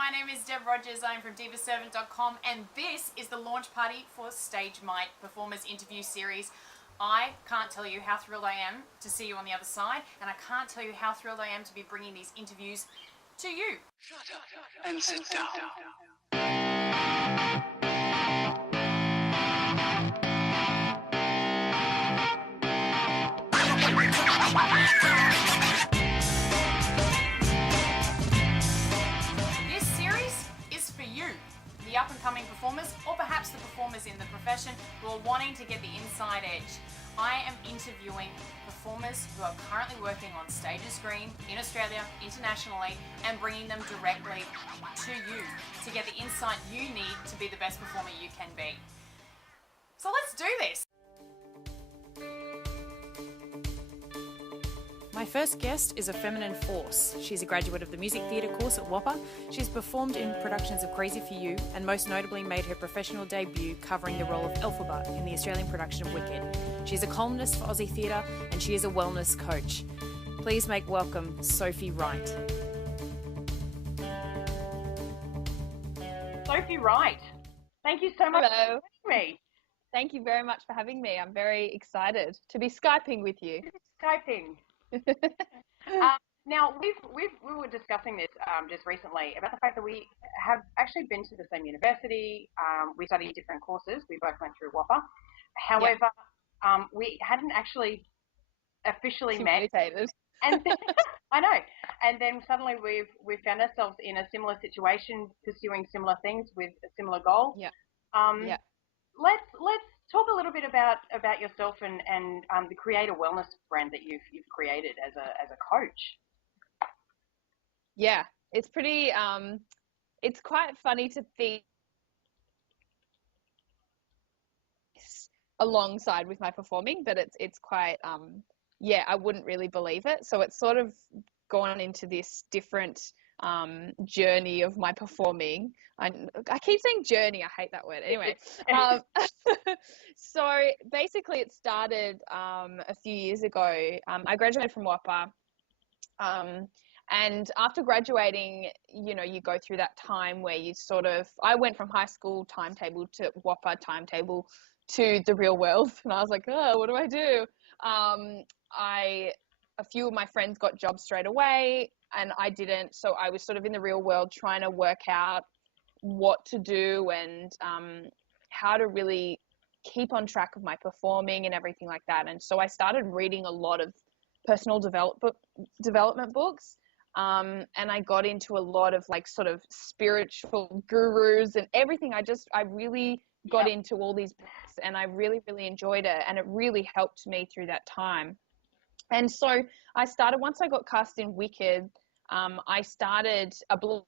my name is D.Rogers. I'm from divaservant.com and this is the launch party for Stage Might Performers Interview Series. I can't tell you how thrilled I am to see you on the other side, and I can't tell you how thrilled I am to be bringing these interviews to you. Shut up and sit down. This series is for you, the up-and-coming performers, or perhaps the performers in the profession who are wanting to get the inside edge. I am interviewing performers who are currently working on stage and screen in Australia, internationally, and bringing them directly to you to get the insight you need to be the best performer you can be. So let's do this. My first guest is a feminine force. She's a graduate of the music theatre course at Whopper. She's performed in productions of Crazy For You and most notably made her professional debut covering the role of Elphaba in the Australian production of Wicked. She's a columnist for Aussie Theatre and she is a wellness coach. Please make welcome Sophie Wright. Sophie Wright, thank you so much for joining me. Thank you very much for having me. I'm very excited to be Skyping with you. Skyping. Now, we were discussing this just recently about the fact that we have actually been to the same university. We studied different courses. We both went through Whopper. However, we hadn't actually officially met. And then, I know. And then suddenly we've found ourselves in a similar situation, pursuing similar things with a similar goal. Let's talk a little bit about yourself and the creator wellness brand that you've created as a coach. Yeah, it's pretty. It's quite funny to think alongside with my performing, but it's quite. I wouldn't really believe it. So it's sort of gone into this different journey of my performing. I keep saying journey. I hate that word. Anyway, so basically it started a few years ago. I graduated from Whopper. And after graduating, you go through that time where I went from high school timetable to Whopper timetable to the real world. And I was like, oh, what do I do? A few of my friends got jobs straight away and I didn't. So I was sort of in the real world trying to work out what to do and how to really keep on track of my performing and everything like that. And so I started reading a lot of personal development books. And I got into a lot of like sort of spiritual gurus and everything. I really got into all these books and I really, really enjoyed it. And it really helped me through that time. And so I started, once I got cast in Wicked, I started a blog.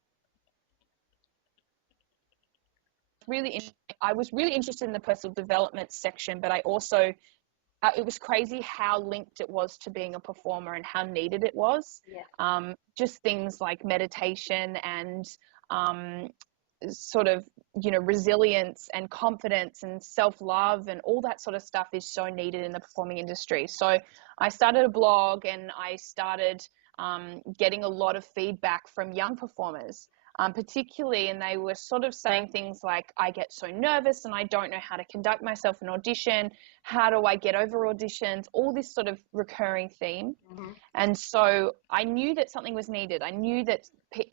I was really interested in the personal development section, but I also, it was crazy how linked it was to being a performer and how needed it was. Just things like meditation and sort of, resilience and confidence and self-love and all that sort of stuff is so needed in the performing industry. So I started a blog and I started getting a lot of feedback from young performers. Particularly, and they were sort of saying things like, I get so nervous and I don't know how to conduct myself in audition. How do I get over auditions? All this sort of recurring theme. And so I knew that something was needed. I knew that,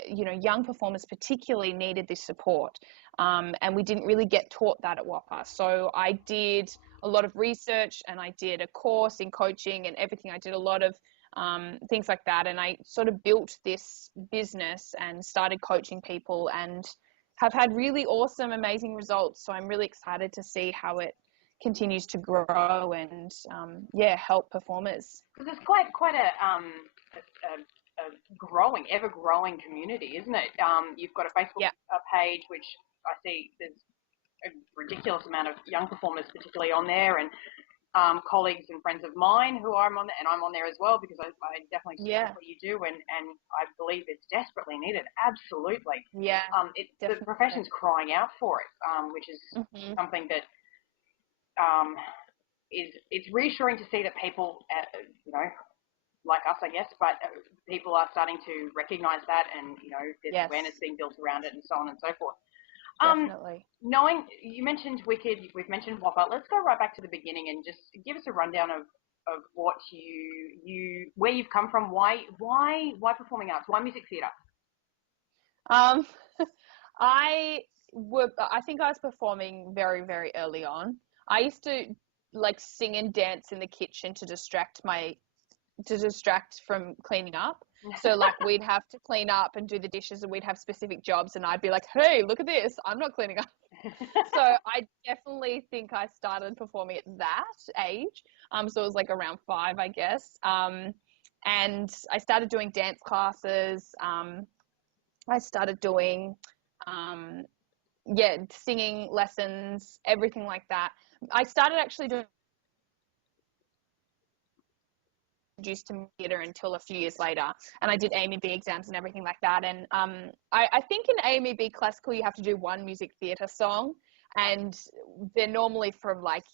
young performers particularly needed this support. And we didn't really get taught that at Whopper. So I did a lot of research and I did a course in coaching and everything. I did a lot of things like that. And I sort of built this business and started coaching people and have had really awesome, amazing results. So I'm really excited to see how it continues to grow and, help performers. Because it's quite a growing, ever-growing community, isn't it? You've got a Facebook page, which I see there's a ridiculous amount of young performers particularly on there, and colleagues and friends of mine who I'm on there, and I'm on there as well because I definitely support what you do, and I believe it's desperately needed. Absolutely. The profession's crying out for it, which is something that it's reassuring to see that people, like us, I guess, but people are starting to recognise that, and there's awareness being built around it, and so on and so forth. Definitely. You mentioned Wicked, we've mentioned Whopper. Let's go right back to the beginning and just give us a rundown of what where you've come from, why performing arts, why music theatre? I think I was performing very, very early on. I used to like sing and dance in the kitchen to distract from cleaning up. So like we'd have to clean up and do the dishes, and we'd have specific jobs, and I'd be like, hey, look at this, I'm not cleaning up. So I definitely think I started performing at that age. So it was like around 5, I guess. And I started doing dance classes. I started doing singing lessons, everything like that. I started actually doing introduced to theatre until a few years later, and I did AME exams and everything like that. And I think in AME classical you have to do one music theatre song, and they're normally from like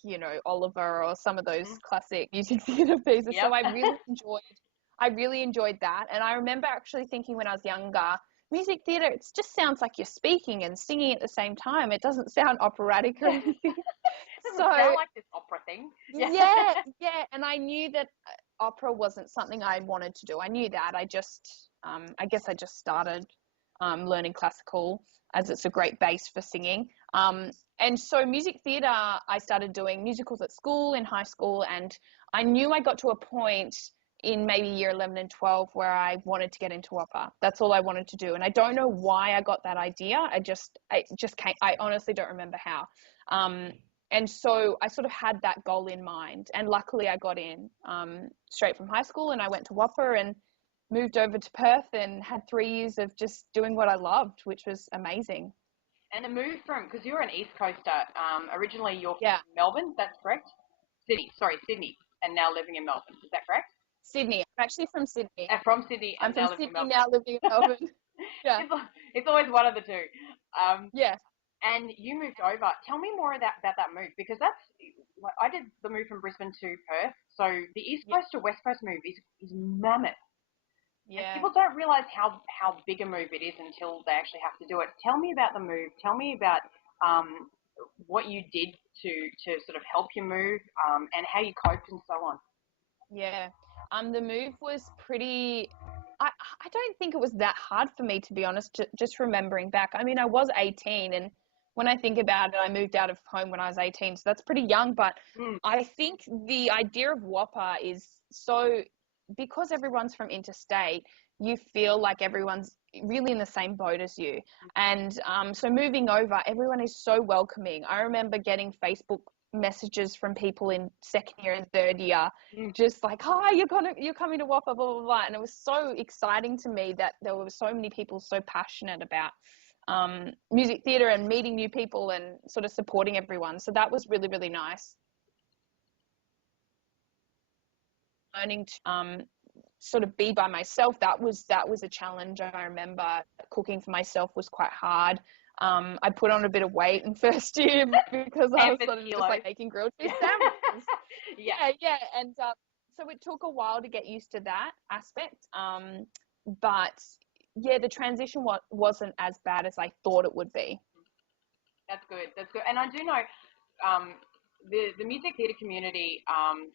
Oliver or some of those classic music theatre pieces. So I really enjoyed that. And I remember actually thinking when I was younger, music theatre, it just sounds like you're speaking and singing at the same time. It doesn't sound operatic or anything. It doesn't sound like this opera thing. Yeah. And I knew that opera wasn't something I wanted to do. I knew that. I just, I guess I just started learning classical, as it's a great base for singing. And so music theatre, I started doing musicals at school, in high school, and I knew I got to a point in maybe year 11 and 12 where I wanted to get into opera. That's all I wanted to do. And I don't know why I got that idea. I just came. I honestly don't remember how. And so I sort of had that goal in mind, and luckily I got in straight from high school, and I went to Whopper and moved over to Perth and had 3 years of just doing what I loved, which was amazing. And a move because you're an East Coaster. Originally you're from Melbourne, that's correct? Sydney, and now living in Melbourne. Is that correct? Sydney. I'm actually from Sydney. From Sydney. I'm from Sydney, now living in Melbourne. Yeah. It's always one of the two. Yeah. And you moved over. Tell me more about that move, because I did the move from Brisbane to Perth. So the East Coast to West Coast move is mammoth. Yeah. And people don't realise how big a move it is until they actually have to do it. Tell me about the move. Tell me about what you did to sort of help you move, and how you coped and so on. Yeah. The move was pretty. I don't think it was that hard for me, to be honest. Just remembering back, I mean, I was 18, and when I think about it, I moved out of home when I was 18, so that's pretty young. But I think the idea of Whopper is because everyone's from interstate, you feel like everyone's really in the same boat as you. And so moving over, everyone is so welcoming. I remember getting Facebook messages from people in second year and third year, just like, hi, you're coming to Whopper, blah, blah, blah. And it was so exciting to me that there were so many people so passionate about music theatre and meeting new people and sort of supporting everyone. So that was really, really nice. Learning to sort of be by myself, that was a challenge. I remember cooking for myself was quite hard. I put on a bit of weight in first year because I was sort of just like making grilled fish sandwiches. Yeah. And so it took a while to get used to that aspect. But yeah, the transition wasn't as bad as I thought it would be. That's good. And I do know the music theatre community,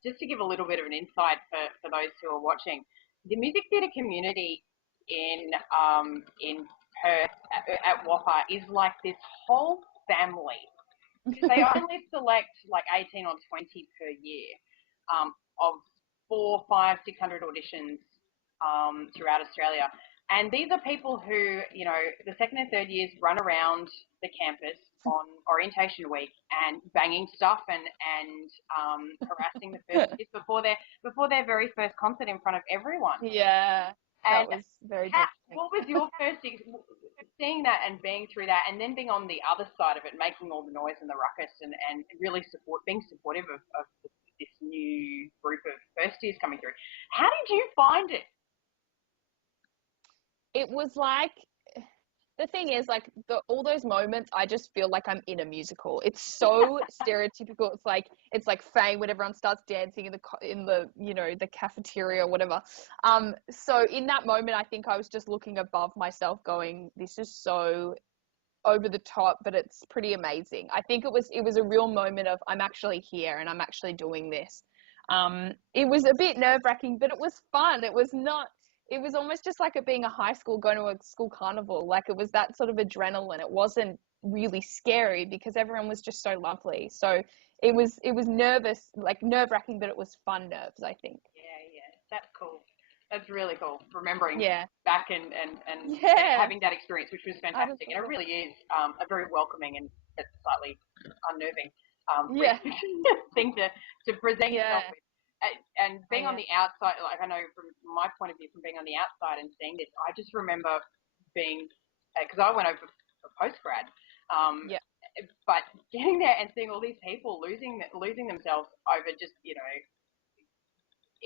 just to give a little bit of an insight for those who are watching, the music theatre community in Perth at Whopper is like this whole family. They only select like 18 or 20 per year of 400, 500, 600 auditions throughout Australia. And these are people who, the second and third years run around the campus on orientation week and banging stuff and harassing the first years before their very first concert in front of everyone. Yeah, that was very different. What was your first seeing that and being through that, and then being on the other side of it, making all the noise and the ruckus and really being supportive of this new group of first years coming through? How did you find it? It was like the thing is, like, all those moments, I just feel like I'm in a musical. It's so stereotypical. It's like Fame when everyone starts dancing in the the cafeteria or whatever. So in that moment, I think I was just looking above myself, going, "This is so over the top, but it's pretty amazing." I think it was a real moment of, I'm actually here and I'm actually doing this. It was a bit nerve-wracking, but it was fun. It was almost just like it being a high school, going to a school carnival. Like, it was that sort of adrenaline. It wasn't really scary because everyone was just so lovely. So it was nerve-wracking, but it was fun nerves, I think. Yeah, that's cool. That's really cool. Remembering back and having that experience, which was fantastic. And it really is a very welcoming and slightly unnerving thing to present yourself with. And being on the outside, like, I know from my point of view, from being on the outside and seeing this, I just remember being, because I went over for postgrad, but getting there and seeing all these people losing themselves over just,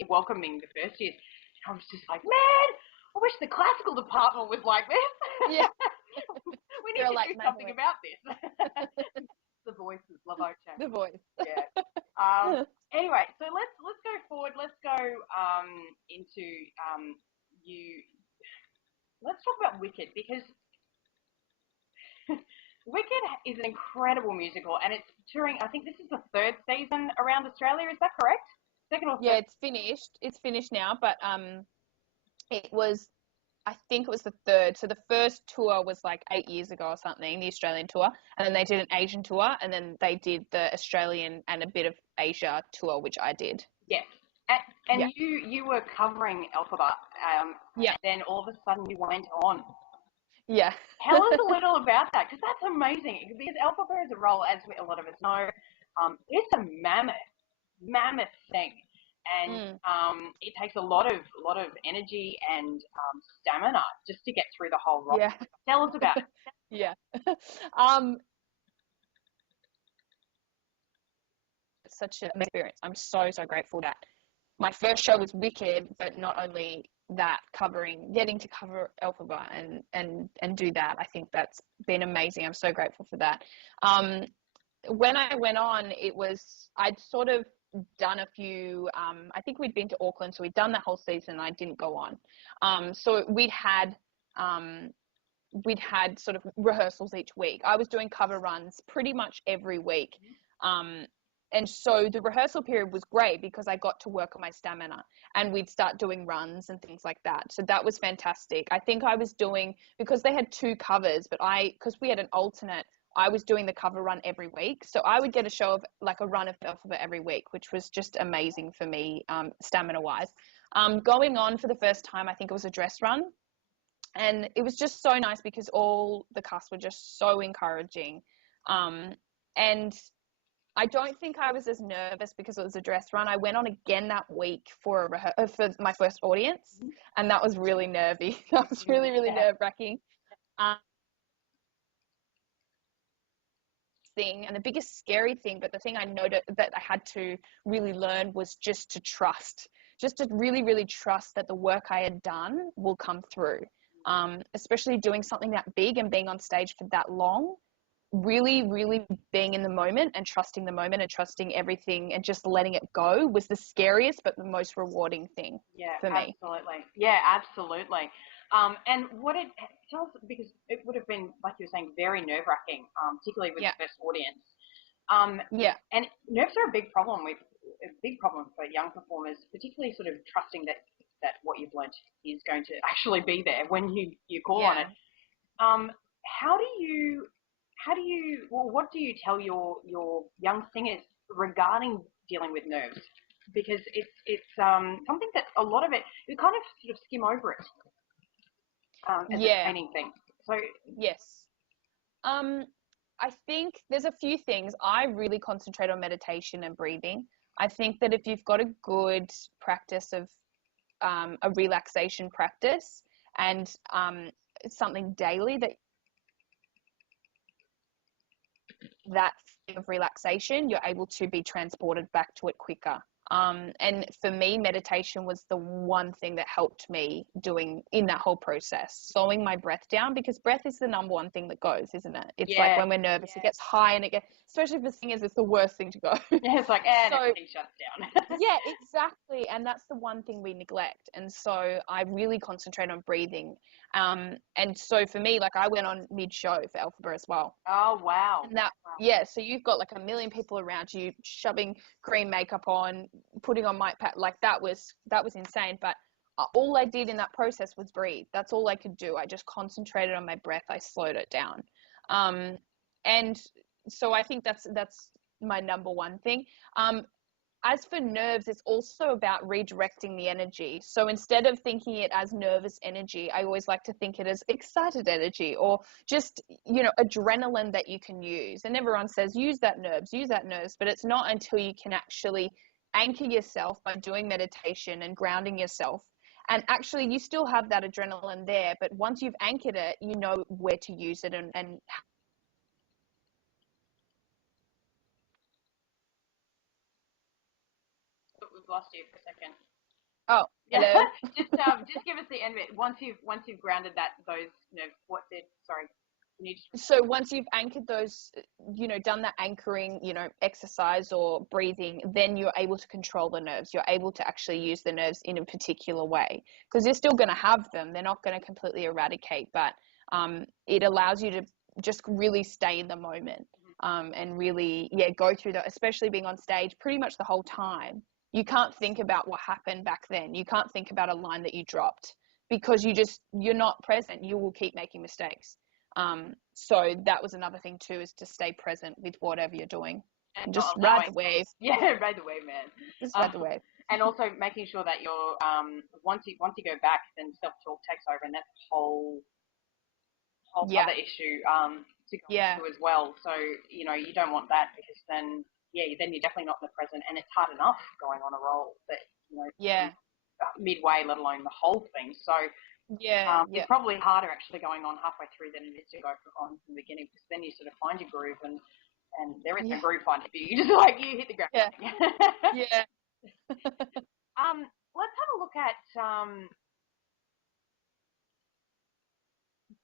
welcoming the first years. I was just like, man, I wish the classical department was like this. Yeah. We need to do something about this. The voices, love Ocha. The voice. Yeah. Anyway, so let's go forward. Let's go into you. Let's talk about Wicked, because Wicked is an incredible musical, and it's touring. I think this is the third season around Australia. Is that correct? Second or third? Yeah, it's finished. It's finished now, but I think it was the third. So the first tour was like 8 years ago or something, the Australian tour, and then they did an Asian tour, and then they did the Australian and a bit of Asia tour, which I did. Yes. And you were covering Alphabet, and then all of a sudden you went on. Yeah. Tell us a little about that, because that's amazing. Because Alphabet is a role, as a lot of us know, it's a mammoth thing, and it takes a lot of energy and stamina just to get through the whole role. Yeah. Tell us about it. Yeah. It's such an experience. I'm so grateful that my first show was Wicked, but not only that, getting to cover Alphabet and do that, I think that's been amazing. I'm so grateful for that. When I went on, I'd sort of done a few, I think we'd been to Auckland, so we'd done that whole season. I didn't go on. So we'd had sort of rehearsals each week. I was doing cover runs pretty much every week. And so the rehearsal period was great because I got to work on my stamina, and we'd start doing runs and things like that. So that was fantastic. I think I was doing, because they had two covers, but because we had an alternate, I was doing the cover run every week. So I would get a show of like a run of Alphabet every week, which was just amazing for me, stamina wise. Going on for the first time, I think it was a dress run. And it was just so nice because all the cast were just so encouraging. And I don't think I was as nervous because it was a dress run. I went on again that week for my first audience, and that was really nervy. That was really, really nerve-wracking. And the biggest scary thing, but the thing I noted that I had to really learn was just to really, really trust that the work I had done will come through. Especially doing something that big and being on stage for that long. Really, really being in the moment and trusting the moment and trusting everything and just letting it go was the scariest but the most rewarding thing for me. Absolutely. Yeah, absolutely. And tell us, because it would have been, like you were saying, very nerve-wracking, particularly with the first audience. And nerves are a big problem for young performers, particularly sort of trusting that what you've learnt is going to actually be there when you call on it. What do you tell your young singers regarding dealing with nerves? Because it's something that a lot of it, you kind of sort of skim over it as a training thing. So yes. I think there's a few things. I really concentrate on meditation and breathing. I think that if you've got a good practice of a relaxation practice and something daily that of relaxation, you're able to be transported back to it quicker. And for me, meditation was the one thing that helped me doing in that whole process, slowing my breath down, because breath is the number one thing that goes, isn't it? It's like when we're nervous, it gets high, and it gets, especially for singers, it's the worst thing to go. Yeah, it's like, and everything shuts down. Yeah, exactly. And that's the one thing we neglect. And so I really concentrate on breathing. And so for me, like I went on mid-show for Alphabet as well. Oh, wow. And that, yeah, so you've got like a million people around you shoving cream makeup on, putting on mic pad, like that was insane. But all I did in that process was breathe. That's all I could do. I just concentrated on my breath. I slowed it down. And so I think that's my number one thing. As for nerves, it's also about redirecting the energy. So instead of thinking it as nervous energy, I always like to think it as excited energy, or just, adrenaline that you can use. And everyone says, use that nerves, but it's not until you can actually anchor yourself by doing meditation and grounding yourself. And actually you still have that adrenaline there, but once you've anchored it, you know where to use it and We've lost you for a second. Oh, hello. just give us the end bit. Once you've grounded those, sorry. So once you've anchored those, done that anchoring, exercise or breathing, then you're able to control the nerves. You're able to actually use the nerves in a particular way, because you're still going to have them. They're not going to completely eradicate, but it allows you to just really stay in the moment, and really, go through that, especially being on stage pretty much the whole time. You can't think about what happened back then. You can't think about a line that you dropped, because you're not present. You will keep making mistakes. So that was another thing too, is to stay present with whatever you're doing and just ride the wave. Yeah, ride the wave, man. Just ride the wave. And also making sure that you're once you go back, then self-talk takes over, and that's a whole other issue to go through as well. So you don't want that, because then you're definitely not in the present, and it's hard enough going on a roll that midway, let alone the whole thing. So it's probably harder actually going on halfway through than it is to go on from the beginning, because then you sort of find your groove, and there is no groove finding for you. You just you hit the ground. Yeah. Let's have a look at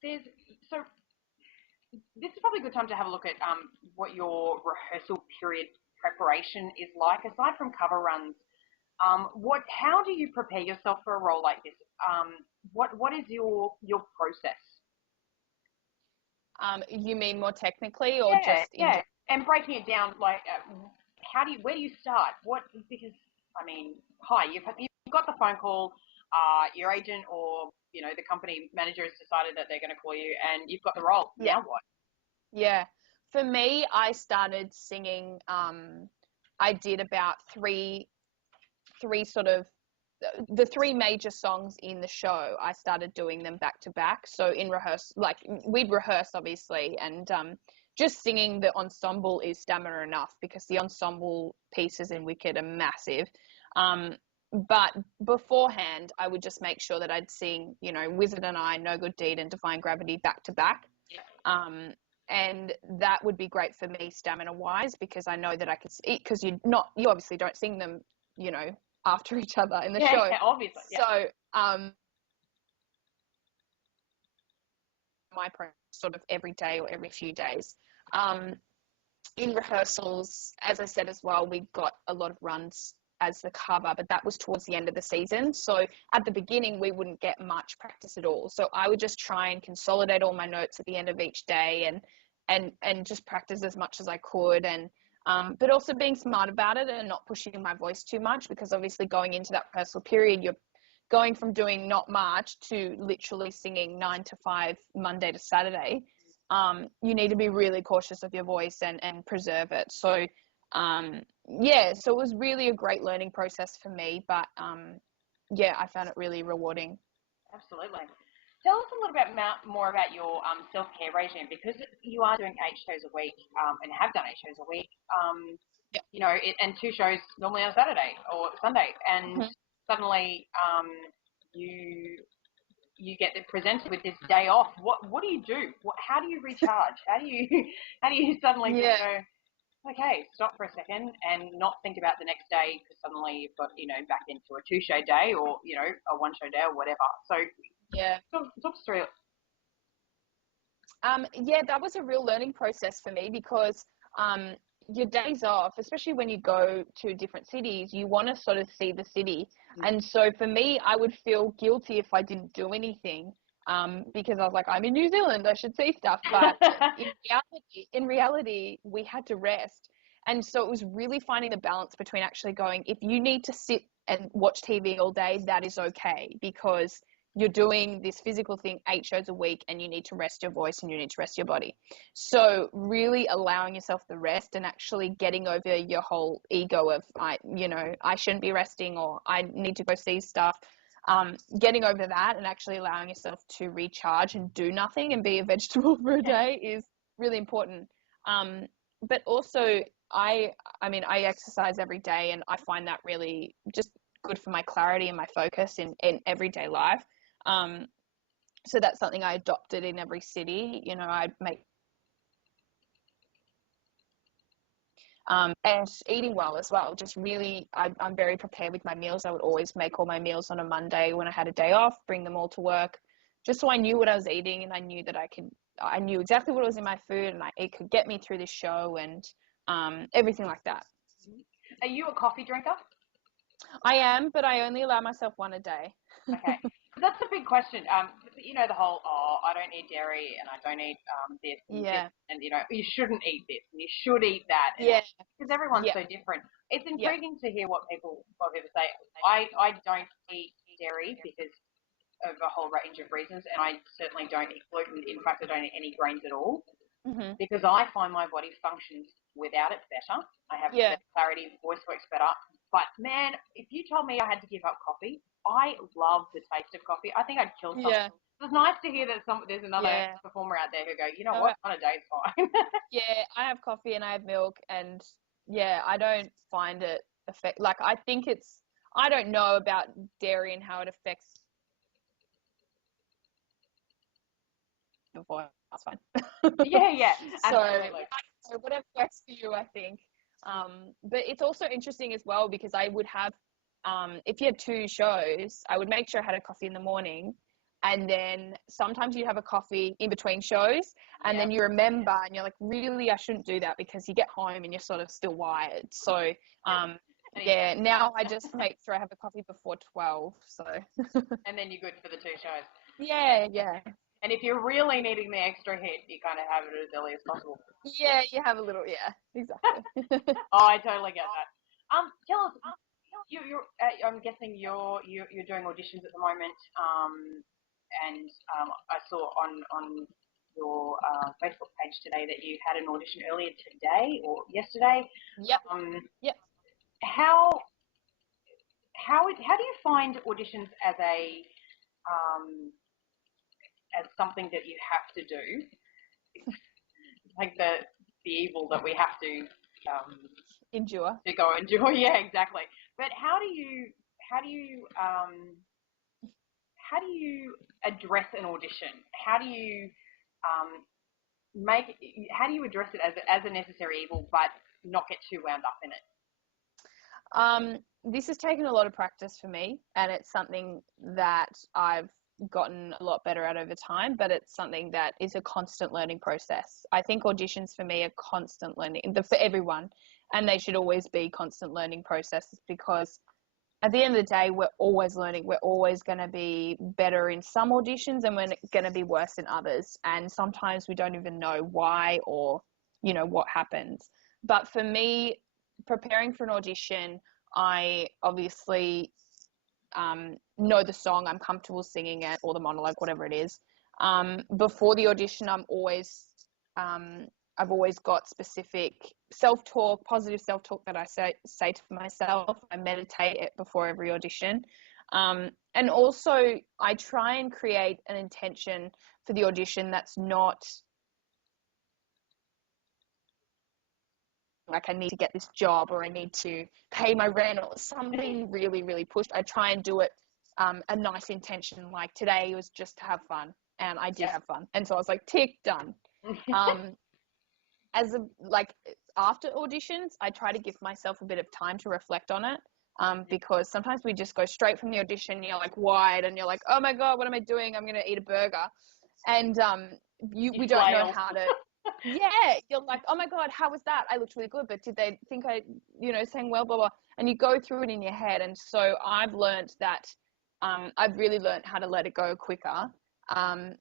this is probably a good time to have a look at what your rehearsal period preparation is like, aside from cover runs. How do you prepare yourself for a role like this? What is your process? You mean more technically, or just and breaking it down, like where do you start? Because you've got the phone call, your agent or the company manager has decided that they're going to call you, and you've got the role. Now what? Yeah, for me, I started singing. I did about three sort of the three major songs in the show. I started doing them back to back. So in rehearsal, like we'd rehearse obviously, and just singing the ensemble is stamina enough, because the ensemble pieces in Wicked are massive. But beforehand, I would just make sure that I'd sing, Wizard and I, No Good Deed, and Defying Gravity back to back. And that would be great for me stamina wise, because I know that I could, because you obviously don't sing them, after each other in the show. Yeah, obviously. So, my process sort of every day or every few days. In rehearsals, as I said as well, we got a lot of runs as the cover, but that was towards the end of the season. So at the beginning, we wouldn't get much practice at all. So I would just try and consolidate all my notes at the end of each day and just practice as much as I could. And but also being smart about it and not pushing my voice too much, because obviously going into that rehearsal period, you're going from doing not much to literally singing 9 to 5 Monday to Saturday. You need to be really cautious of your voice and preserve it. So so it was really a great learning process for me, but I found it really rewarding. Absolutely. Tell us a little bit more about your self-care regime, because you are doing 8 shows a week and have done 8 shows a week, and 2 shows normally on Saturday or Sunday, and suddenly you get presented with this day off. What do you do? How do you recharge? How do you suddenly just go? okay, stop for a second and not think about the next day because suddenly you've got, back into a 2-show day or, a 1-show day or whatever. So Yeah. talk us through it. Yeah, that was a real learning process for me because your days off, especially when you go to different cities, you want to sort of see the city. And so for me, I would feel guilty if I didn't do anything because I was like, I'm in New Zealand, I should see stuff. But in reality, we had to rest. And so it was really finding the balance between actually going, if you need to sit and watch TV all day, that is okay because you're doing this physical thing 8 shows a week and you need to rest your voice and you need to rest your body. So really allowing yourself the rest and actually getting over your whole ego of, I shouldn't be resting or I need to go see stuff. Getting over that and actually allowing yourself to recharge and do nothing and be a vegetable for a day is really important. But also I exercise every day and I find that really just good for my clarity and my focus in everyday life. So that's something I adopted in every city. I'd make and eating well as well. Just really, I'm very prepared with my meals. I would always make all my meals on a Monday when I had a day off, bring them all to work, just so I knew what I was eating and I knew that I knew exactly what was in my food and it could get me through this show and everything like that. Are you a coffee drinker? I am, but I only allow myself one a day. Okay. That's a big question. The whole, I don't eat dairy and I don't eat this and Yeah. this, and, you shouldn't eat this and you should eat that. Yeah. Because everyone's so different. It's intriguing to hear what people say. I don't eat dairy because of a whole range of reasons, and I certainly don't eat gluten. In fact, I don't eat any grains at all because I find my body functions without it better. I have better clarity, voice works better. But, man, if you told me I had to give up coffee, I love the taste of coffee. I think I'd kill someone. Yeah. It's nice to hear that there's another performer out there who go, you know what, on a day's fine. Yeah, I have coffee and I have milk and, I don't find it I think I don't know about dairy and how it affects the voice. That's fine. Yeah, absolutely. So whatever works for you, I think. But it's also interesting as well because I would have, if you had 2 shows, I would make sure I had a coffee in the morning. And then sometimes you have a coffee in between shows and then you remember and you're like, really, I shouldn't do that because you get home and you're sort of still wired. So, now I just make sure I have a coffee before 12. So. And then you're good for the 2 shows. Yeah. And if you're really needing the extra hit, you kind of have it as early as possible. Yeah, you have a little, exactly. I totally get that. Tell us, I'm guessing you're doing auditions at the moment. And I saw on your Facebook page today that you had an audition earlier today or yesterday. Yep. Yep. How do you find auditions as as something that you have to do? It's like the evil that we have to endure. To go endure. Yeah, exactly. But how do you address an audition? How do you address it as a necessary evil, but not get too wound up in it? This has taken a lot of practice for me, and it's something that I've gotten a lot better at over time, but it's something that is a constant learning process. I think auditions for me are constant learning for everyone, and they should always be constant learning processes because at the end of the day, we're always learning. We're always going to be better in some auditions and we're going to be worse in others. And sometimes we don't even know why or, what happens. But for me, preparing for an audition, I obviously know the song, I'm comfortable singing it or the monologue, whatever it is. Before the audition, I've always got specific self-talk, positive self-talk that I say to myself. I meditate it before every audition. And also I try and create an intention for the audition that's not like I need to get this job or I need to pay my rent or something really, really pushed. I try and do it a nice intention. Like today was just to have fun, and I did have fun. And so I was like, tick, done. after auditions, I try to give myself a bit of time to reflect on it. Because sometimes we just go straight from the audition, you're like wide and you're like, oh my God, what am I doing? I'm going to eat a burger. And we don't know how to, you're like, oh my God, how was that? I looked really good, but did they think I, sang well, blah, blah. And you go through it in your head. And so I've learned that, I've really learned how to let it go quicker.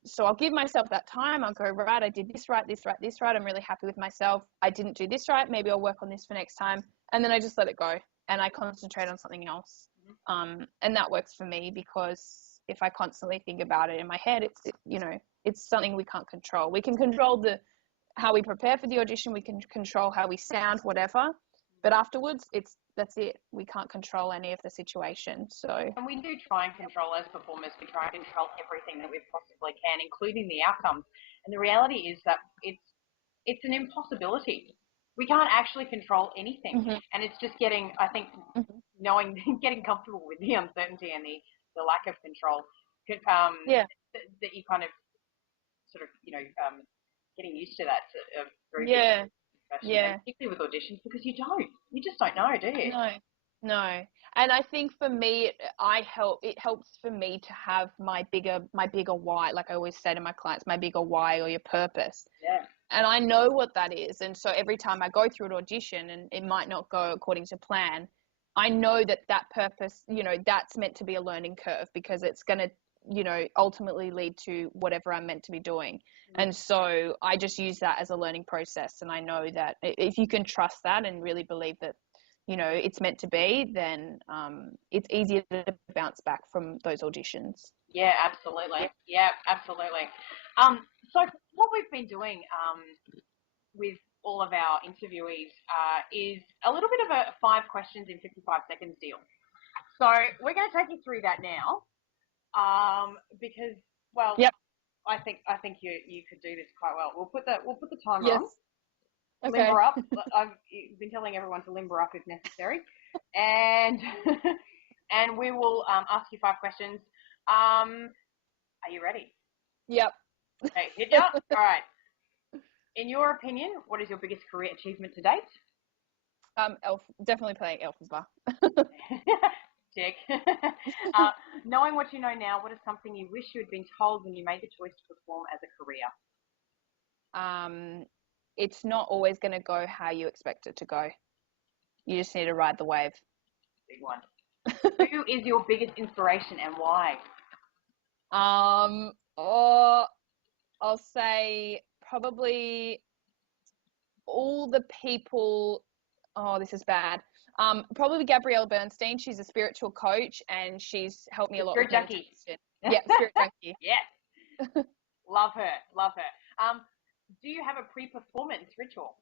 So I'll give myself that time. I'll go, right, I did this right, this right, this right. I'm really happy with myself. I didn't do this right. Maybe I'll work on this for next time. And then I just let it go. And I concentrate on something else. And that works for me, because if I constantly think about it in my head, it's something we can't control. We can control how we prepare for the audition. We can control how we sound, whatever. But afterwards, that's it. We can't control any of the situation. So. And we do try and control, as performers, we try and control everything that we possibly can, including the outcomes. And the reality is that it's an impossibility. We can't actually control anything. And it's just getting, I think, getting comfortable with the uncertainty and the lack of control. That you kind of sort of, getting used to that through and particularly with auditions, because you just don't know, do you? No. And I think for me, it helps for me to have my bigger why. Like I always say to my clients, my bigger why, or your purpose. Yeah. And I know what that is. And so every time I go through an audition and it might not go according to plan, I know that purpose, that's meant to be a learning curve, because it's going to, ultimately lead to whatever I'm meant to be doing. And so I just use that as a learning process. And I know that if you can trust that and really believe that, it's meant to be, then it's easier to bounce back from those auditions. Yeah, absolutely. Yeah, absolutely. So what we've been doing with all of our interviewees is a little bit of a 5 questions in 55 seconds deal. So we're going to take you through that now, because, well, I think you could do this quite well. We'll put the timer on. Okay. Limber up. I've been telling everyone to limber up if necessary, and and we will ask you 5 questions. Are you ready? Yep. Okay, hit ya. All right. In your opinion, what is your biggest career achievement to date? Definitely playing Elphaba. Check. Knowing what you know now, what is something you wish you had been told when you made the choice to perform as a career? It's not always going to go how you expect it to go. You just need to ride the wave. Big one. Who is your biggest inspiration and why? I'll say probably all the people. Oh, this is bad. Probably Gabrielle Bernstein. She's a spiritual coach, and she's helped me a lot with meditation. Yeah, spirit junkie. Yeah. Love her. Do you have a pre-performance ritual?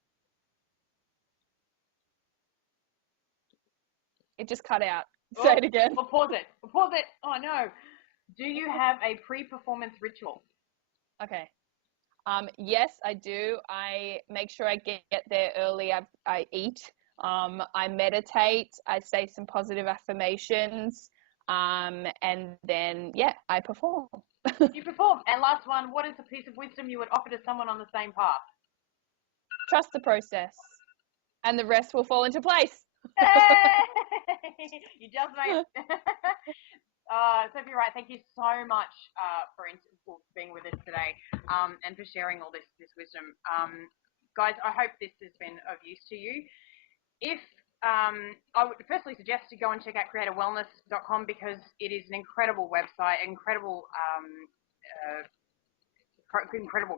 It just cut out. Say it again. We'll pause it. Oh, no. Do you have a pre-performance ritual? Okay. Yes, I do. I make sure I get there early. I eat. I meditate. I say some positive affirmations. And then, I perform. You perform. And last one, what is a piece of wisdom you would offer to someone on the same path? Trust the process, and the rest will fall into place. Hey! You just made it. Sophie Wright, thank you so much for being with us today and for sharing all this wisdom. Guys, I hope this has been of use to you. If I would personally suggest you go and check out creatorwellness.com, because it is an incredible website, incredible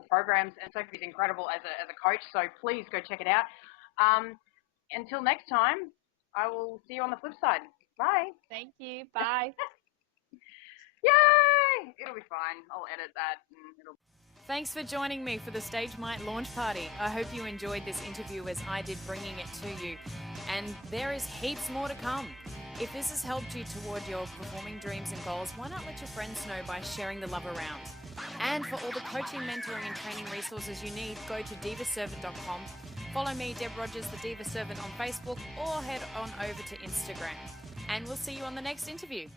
programs, and Sophie's incredible as a coach, so please go check it out. Until next time, I will see you on the flip side. Bye. Thank you. Bye. Yay! It'll be fine. I'll edit that. Thanks for joining me for the Stage Might launch party. I hope you enjoyed this interview as I did, bringing it to you. And there is heaps more to come. If this has helped you toward your performing dreams and goals, why not let your friends know by sharing the love around? And for all the coaching, mentoring and training resources you need, go to divaservant.com. Follow me, D.Rogers, the Diva Servant on Facebook, or head on over to Instagram. And we'll see you on the next interview.